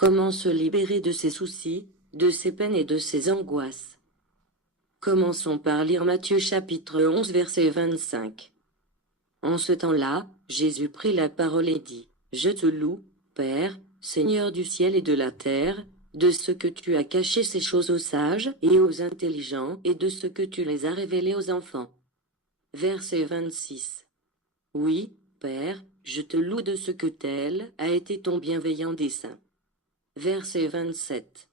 Comment se libérer de ses soucis, de ses peines et de ses angoisses? Commençons par lire Matthieu chapitre 11 verset 25. En ce temps-là, Jésus prit la parole et dit, « Je te loue, Père, Seigneur du ciel et de la terre, de ce que tu as caché ces choses aux sages et aux intelligents et de ce que tu les as révélées aux enfants. » Verset 26. Oui, Père, je te loue de ce que tel a été ton bienveillant dessein. Verset 27.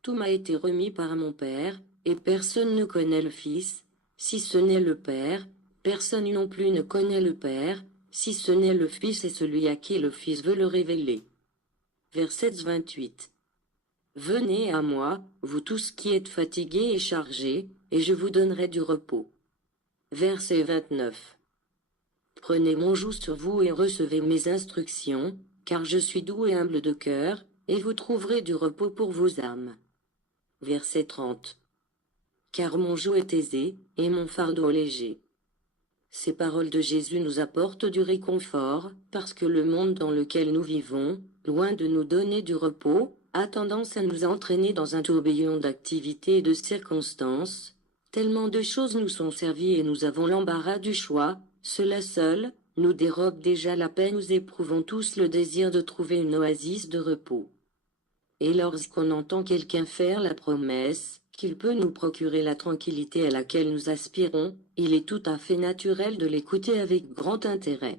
Tout m'a été remis par mon Père, et personne ne connaît le Fils, si ce n'est le Père, personne non plus ne connaît le Père, si ce n'est le Fils et celui à qui le Fils veut le révéler. Verset 28. Venez à moi, vous tous qui êtes fatigués et chargés, et je vous donnerai du repos. Verset 29. Prenez mon joug sur vous et recevez mes instructions, car je suis doux et humble de cœur, et vous trouverez du repos pour vos âmes. Verset 30. Car mon joug est aisé, et mon fardeau léger. Ces paroles de Jésus nous apportent du réconfort, parce que le monde dans lequel nous vivons, loin de nous donner du repos, a tendance à nous entraîner dans un tourbillon d'activités et de circonstances. Tellement de choses nous sont servies et nous avons l'embarras du choix, cela seul nous dérobe déjà la paix. Nous éprouvons tous le désir de trouver une oasis de repos. Et lorsqu'on entend quelqu'un faire la promesse qu'il peut nous procurer la tranquillité à laquelle nous aspirons, il est tout à fait naturel de l'écouter avec grand intérêt.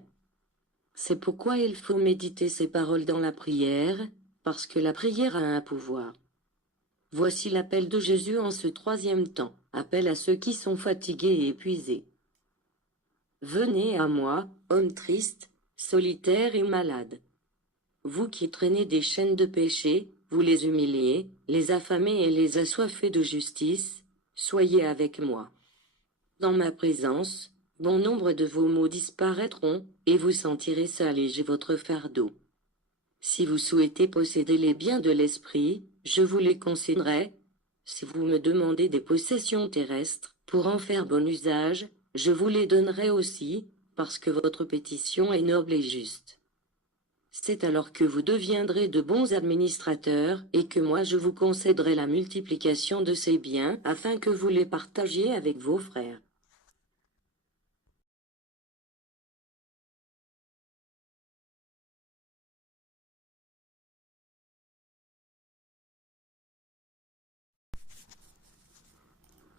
C'est pourquoi il faut méditer ces paroles dans la prière, parce que la prière a un pouvoir. Voici l'appel de Jésus en ce troisième temps, appel à ceux qui sont fatigués et épuisés. Venez à moi, hommes tristes, solitaires et malades. Vous qui traînez des chaînes de péché, vous les humiliez, les affamés et les assoiffés de justice, soyez avec moi. Dans ma présence, bon nombre de vos maux disparaîtront, et vous sentirez s'alléger votre fardeau. Si vous souhaitez posséder les biens de l'esprit, je vous les concéderai. Si vous me demandez des possessions terrestres, pour en faire bon usage, je vous les donnerai aussi, parce que votre pétition est noble et juste. C'est alors que vous deviendrez de bons administrateurs, et que moi je vous concéderai la multiplication de ces biens, afin que vous les partagiez avec vos frères.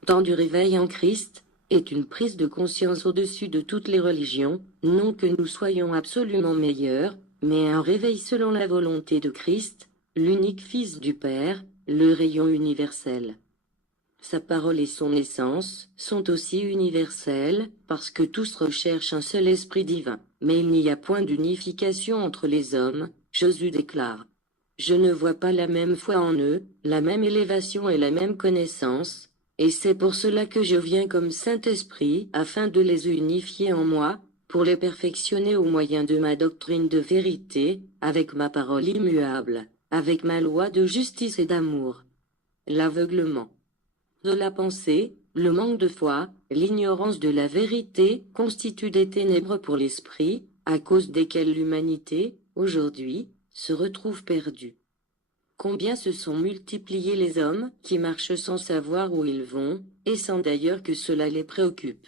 Temps du réveil en Christ est une prise de conscience au-dessus de toutes les religions, non que nous soyons absolument meilleurs, mais un réveil selon la volonté de Christ, l'unique Fils du Père, le rayon universel. Sa parole et son essence sont aussi universelles, parce que tous recherchent un seul esprit divin. Mais il n'y a point d'unification entre les hommes, Jésus déclare. Je ne vois pas la même foi en eux, la même élévation et la même connaissance, et c'est pour cela que je viens comme Saint-Esprit, afin de les unifier en moi, pour les perfectionner au moyen de ma doctrine de vérité, avec ma parole immuable, avec ma loi de justice et d'amour. L'aveuglement de la pensée, le manque de foi, l'ignorance de la vérité constituent des ténèbres pour l'esprit, à cause desquelles l'humanité, aujourd'hui, se retrouve perdue. Combien se sont multipliés les hommes qui marchent sans savoir où ils vont, et sans d'ailleurs que cela les préoccupe.